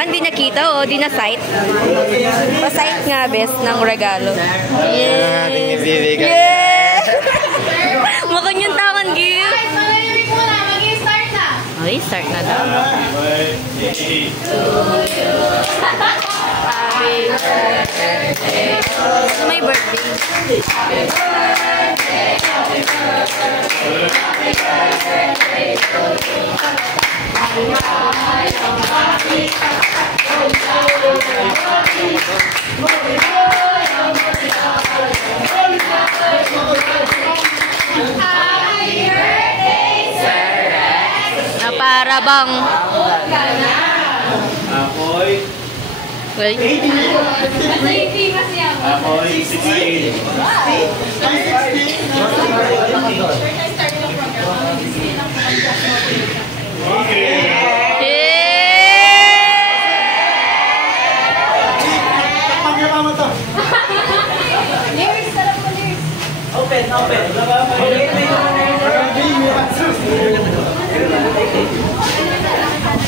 naman, di nakita o, di na-sight. Pa-sight nga, best, ng regalo. Yeah! Ang ating ibibigay. Yeah! Mukhang yung taman, Gil. Guys, mag-ibig mo na. Mag-i-start na. Okay, start na daw. Happy birthday. So, may birthday. Happy birthday. Happy birthday. Happy birthday to you. Na para bang Apoy. well, Apoy 16.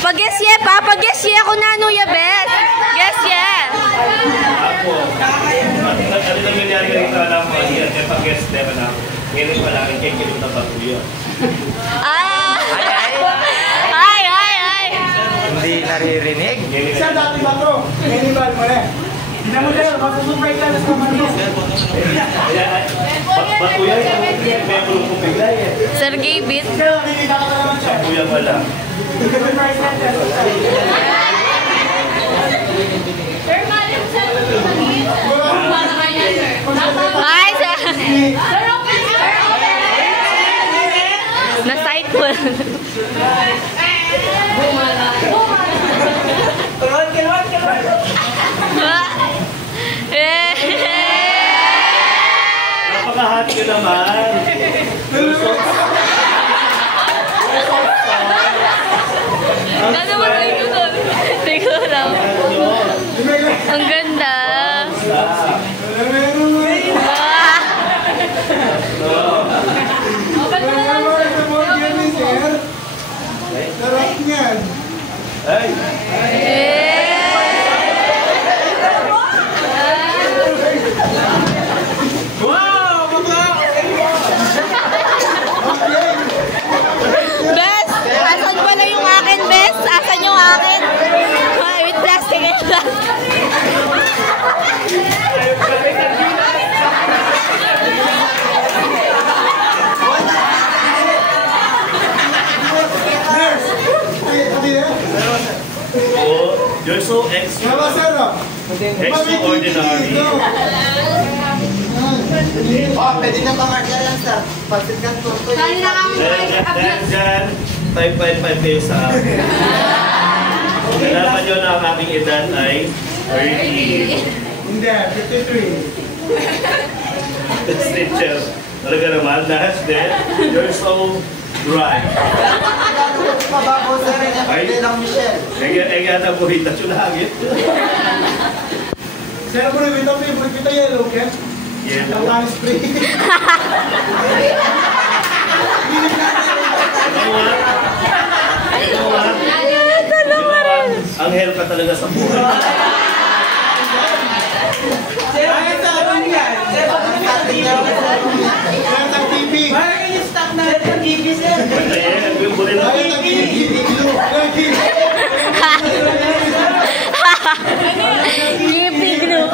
pag-guess ye pa, pag-guess ye ako na ano ya best. Guess ye. Ako. Ano lang nangyari ganito alam ko kasi at pag-guest naman ako. Ngayon pa lang kay Kilong na patuloy. Ah! Ay! Hindi naririnig. Siya dati ba ito? Minimal mo rin. Hindi mo rin, masusupray ka na sa manok. Patuloy ko, may pulong kong bigay eh. Sergey Beat. Kaya nakikita ka naman siya. Kuya pala. Sir, malim sa pagkakit. Para kanya, sir. Ay, sa... Sir, open, sir. Na-sight mo. Napakahati ka naman. Ano ba tingko doon? Tingko lang. Ang ganda. Open mo na lang, sir. Sarap niyan. Ay! Best! Asan pala yung akin, Best? Asan yung akin? Ay, with plastic and plastic. Oh, you're so extra. Tama, sir. Extraordinary. Oh, pwede na pamarka yan, sir. Pasit ka ito. Dahil na kang Dyan, 555 kayo sa akin. Nalaman nyo na ang aking edad ay 30. Hindi, 53. Teacher, talaga naman, Nash, you're so dry. Mababaw, sir. Ay? Hindi lang, Michelle. Kaya na buhitas yung langit. Sir, bro, kita yellow, Ken? Yellow. Ang spray. Anghel ka talaga sa buhay. Ay, sa akin yan. Sir, pag-starting niya. Sir, sa TV. Parang yung stop na rin ng TV, sir. Ay, yung buli na. Ay, sa TV. Gippy glue.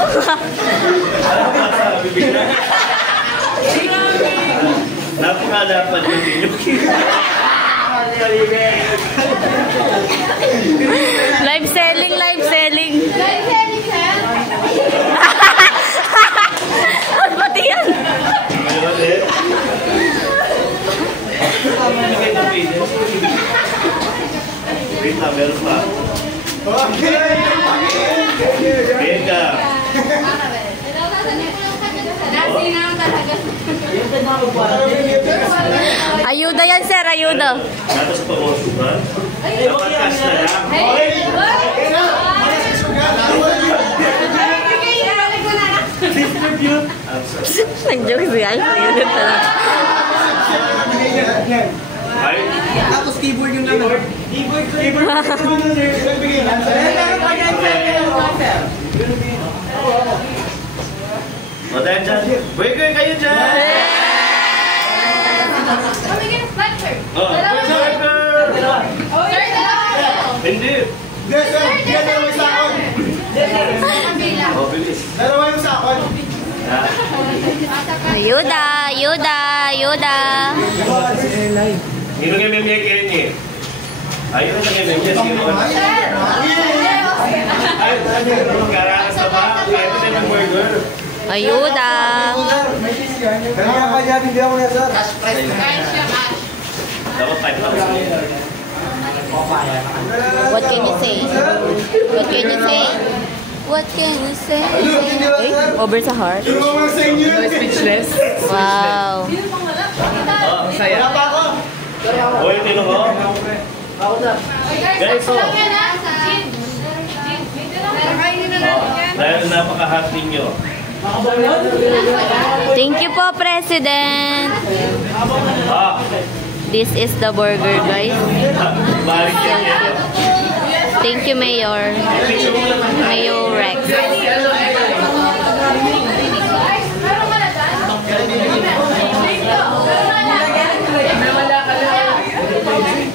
Napakalapan yung ninyo. Live selling, live selling. Dahil selling, sir. Pati yan. Wait na, meron pa. Beka. Nasi na ang talaga. Ayuda yan, sir. Ayuda. Tapos pa mo, sugar. Dapat cash na lang. Nag-joke siya. Ayuda talaga. Ay, Tapos keyboard yung naman. Keyboard. Bigay na. o dahil dyan. Burger kayo dyan! Pamigyan ng flat, sir. Oh, burger! Sir, dalawa. Hindi. Yes, sir. Yan, dalawa yung sakon. Oh, bilis. Dalawa yung sakon. Ayuda, ayuda, ayuda. Hindi nga may may kayo niya. Ayun na nga may just ginawa. Ayun, karakas na ba? Kaya ito ng burger. Ayuda. Kaya ka dyan, hindi ako na, sir. Cash price na. Dapat 5,000. What can you say? What can you say? What can you say? Ay, over sa heart. Sino mo mga sa inyo yun? Wow. Wala pa ako. Uy, tino ko. Guys, so. Dahil napaka-happy nyo. Thank you po, President. Ah, This is the burger, guys. balik yan yan. Thank you, Mayor. Mayor Rex.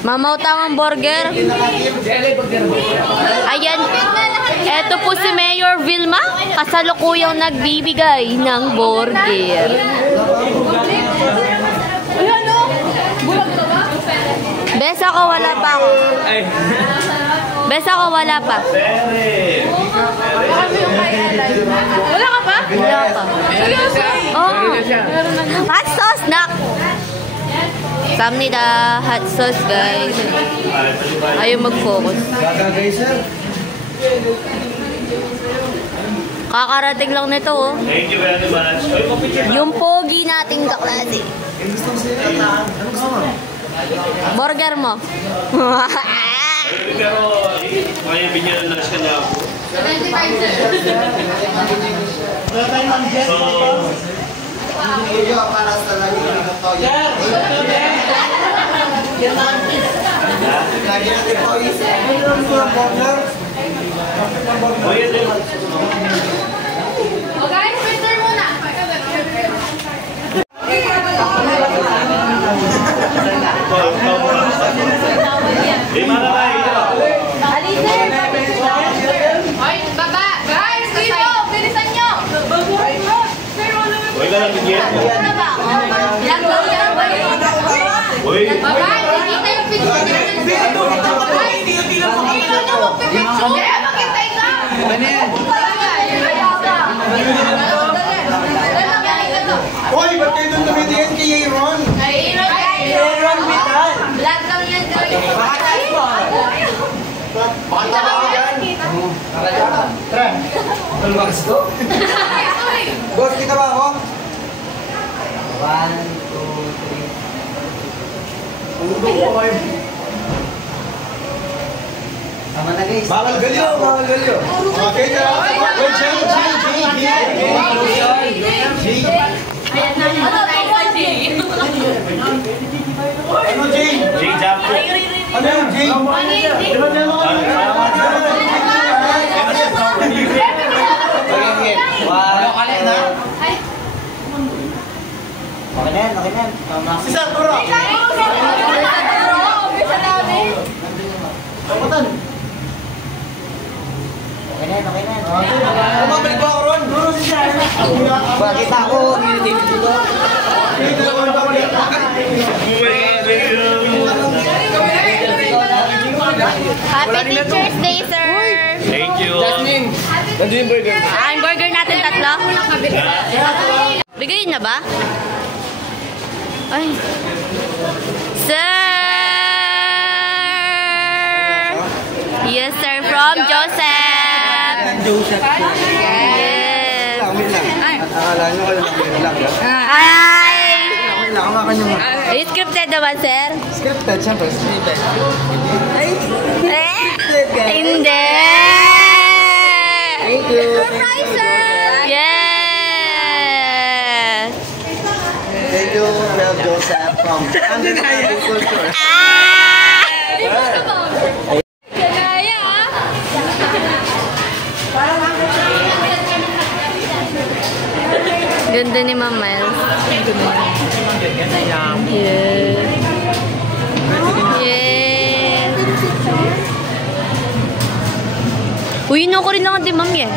Mamautang ang burger. Ayan. Eto po si Mayor Vilma. Kasalukuyang nagbibigay ng burger. Bes ako, wala pa ako. Bes ako, wala pa. Pere. Wala ka pa? Wala pa. Oh. Hot sauce, nak. Samnida, hot sauce, guys. Ayaw mag-focus. Gagagay, sir. Kakarating lang nito, oh. Thank you very much. Uy, kapitid. Yung pogi nating kaklase. Anong gusto mo? Burger mo. Pero, kaya binyan na siya na ako. 75, sir. So, Iyo, para sa lagi ng toyo. Lagi natin toyo. uy, ito. O guys, printer muna. Di mana ba ito? Oy, baba. Guys, dito. Bilisan nyo. Uy, ka lang bigyan. Ano ba? Ilang lang yan. Uy, Baba, nakita yung picture niya. Guys, dito nyo magpipicture. Kaya makintay ka. Hoy, ba't kayo doon tumitingin kay Aaron? Aaron Vital. Vlog lang yan. Bakit ako yan? Tara. Tulmakas ko? Boss, kita ba ako? 1, 2, 3. Ulo ko kayo. Tama na guys. Bawal galyo, bawal galyo. Okay, tara. Wait, G. Ano, G? Jay Japo. Ano yung G? Si Sakura. Kamutan. Bumabalik ba ako ron? Bakit ako? Happy Teacher's Day, sir. Thank you. Nandun yung burger. Ang burger natin tatlo. Bigayin na ba? Ay. Sir! Yes, sir. From Joseph. Joseph. Yes. Akala nyo kayo lang. Hi! Nakawakan nyo mo. Scripted naman, sir? Scripted, siyempre. Scripted. Hindi! Thank you. Surprise, sir! Yes! Thank you, Joseph. from Undeniable Culture. Kanaya, ah. Ganda ni Ma'am Miles. Yeah. Yeah. Uy, ko rin lang din, Ma'am, eh.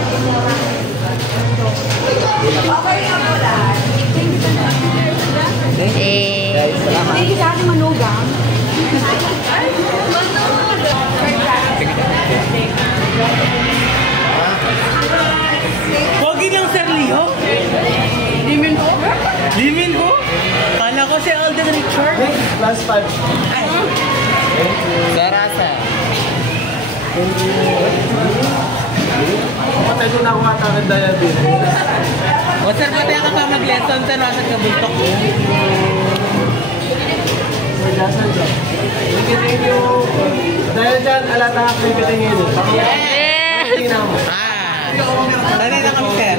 Pogi ng Sir Leo? Limin ko? Kala ko si Alden Richard. Plus 5. Garasa. Patay ko na ako ata ng diabetes. O sir, pati ka pa mag-lesson sa nasa kabuntok ko. Thank you. Dahil dyan, alata ka kayo katingin. Yeah. Tingnan mo. Dali na kami sir.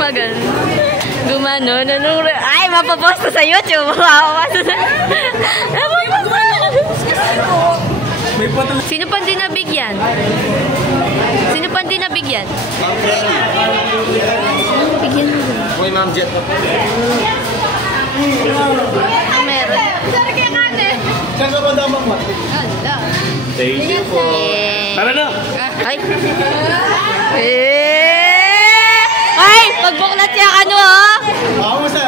Magal. Gumano, ay, mapapost sa YouTube. Mapapost sa... May photo. Sino pang dinabigyan? Sino pang dinabigyan? Bigyan mo. Uy, Ma'am Jet. Meron. Sorry kay Kate. Saan ka ba damang mo? Thank you po. Tara na! Ay. Ay, pagbuklat siya ano, oh. Ako mo, sir.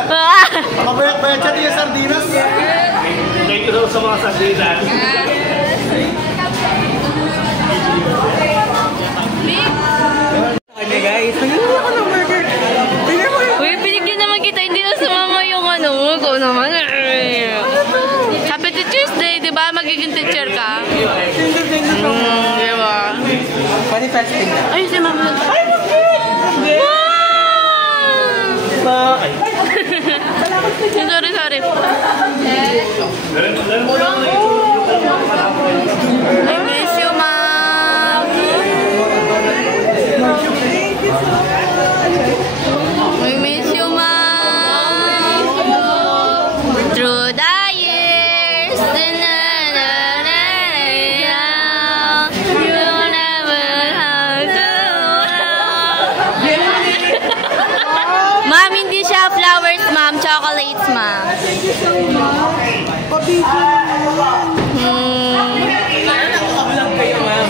Makabayat-bayat siya niya sardinas. Thank you daw sa mga sardinas. Okay guys, nagiging ako ng burger. Tingnan mo yun. Uy, pinigyan naman kita, hindi na sumama yung ano, ikaw naman. Happy Teacher's Day, di ba? Magiging teacher ka? Di ba? Manifesting na. Ay, si Mama. Ay, Wow! Ay. Sorry. I miss you, Mom. I miss you, Mom. Through the years, you never have to. Ma'am, hindi siya flowers, ma'am. Chocolates, ma'am. Thank you so much. Nakakabulang kayo, ma'am.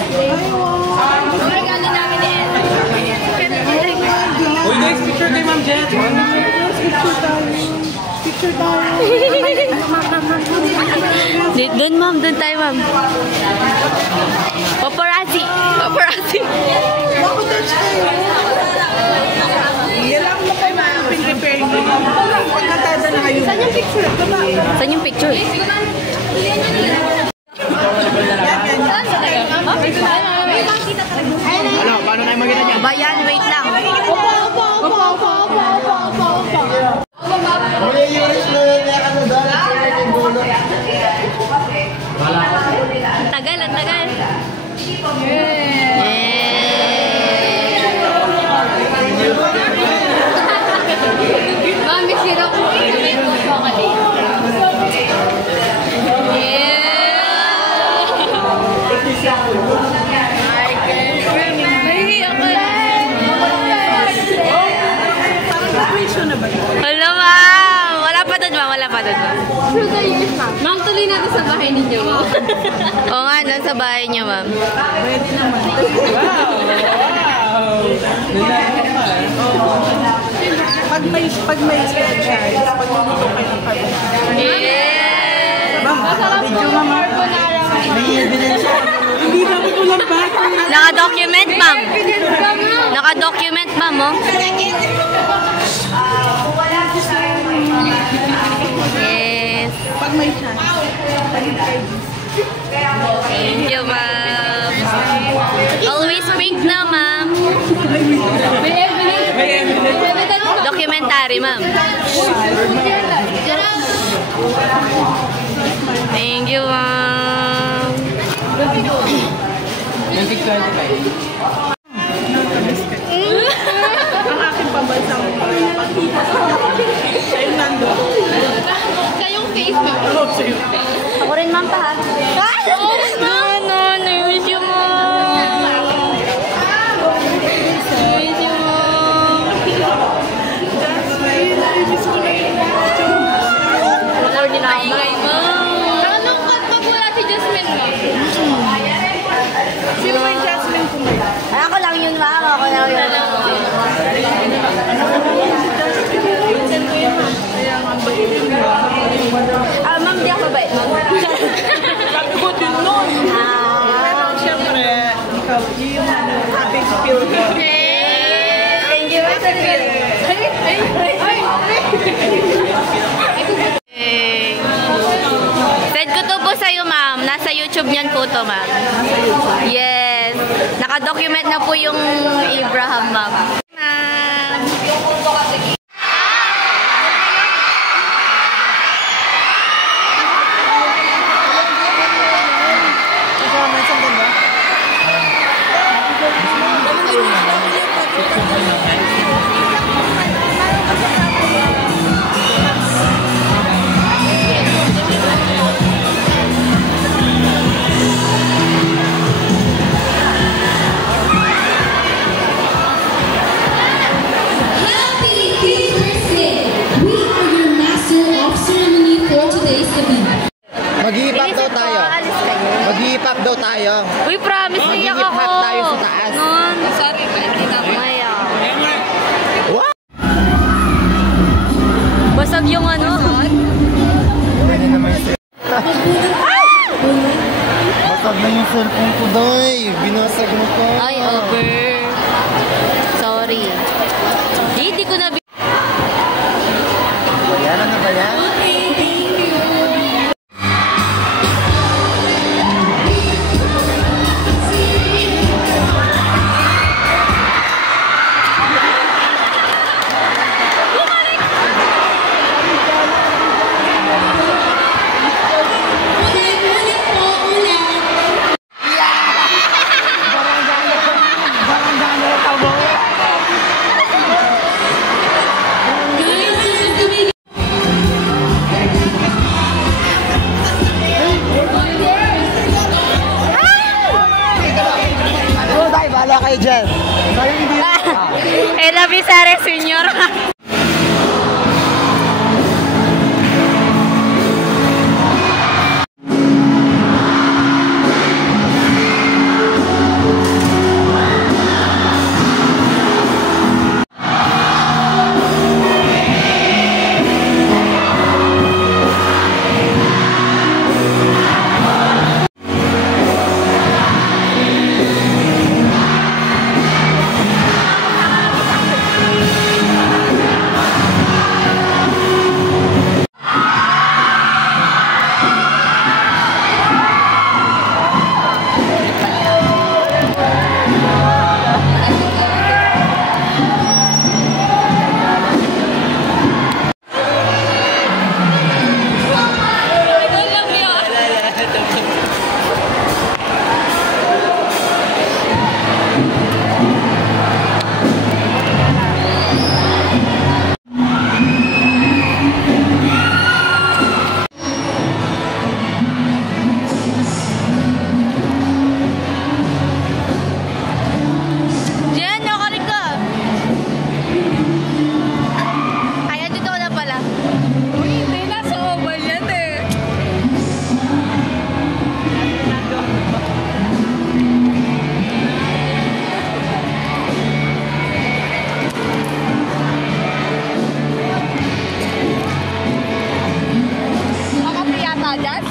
Uy guys, picture kay Ma'am Jet. Picture tayo. Doon, ma'am. Doon tayo, ma'am. Paparazzi. Bako touch kayo. Iyalang mo kayo mga pin-preparing ko. Pagkatada na kayo. Saan yung picture? Saan yung picture? Ano, paano tayo maganda niya? Bayan, wait lang. Muli yung na ano doon. Yung gulo. Ang tagal. Mami, sirap mo. Hello, ma'am. Wala pa doon, ma'am. Through the years, ma'am. Ma'am, tuloy natin sa bahay ninyo. Oo nga, nasa bahay niyo, ma'am. Pag may franchise, pagluluto kayo ng kayo. Yeah! Ma'am, video ma'am. May evidence. Hindi namin ulang battery. Naka-document, ma'am. Naka-document, ma'am, oh. Yes. Pag may chance. Thank you, ma'am. Always pink na, ma'am. May evidence. May evidence. Documentary, ma'am. Thank you, ma'am. May 625. Jasmine, ma'am pa ha? No, miss you, Mom. Miss you, Mom. Wala din ako. Nakalungkot pag wala si Jasmine, Mom. Sino ba yung Jasmine ko ba? Ay, ako lang yun, ma'am. Ako lang yun. Ma'am, di ako bait, ma'am. Sabi ko din nun. Pero siyempre, ikaw, yung ating skill ko. Thank you, Mr. Phil. Send ko to po sa'yo, ma'am. Nasa YouTube niyan po to, ma'am. Yes. Nakadocument na po yung Abraham, ma'am. Ma'am. Mag-hip-hop daw tayo. Alis kayo. Mag-hip-hop daw tayo. Uy, promise niya ako. Mag-hip-hop tayo sa taas. Nun. Sorry, hindi na maya. What? Basag yung ano. Pwede naman yung Basag na yung cellphone ko, Doy. Binasag mo ko. Ay, over. Sorry. Hindi ko na... Bayaran na ba yan? Bahala kayo dyan. Sayang hindi. Ella Bizarre, senyor. Makapiyata dyan?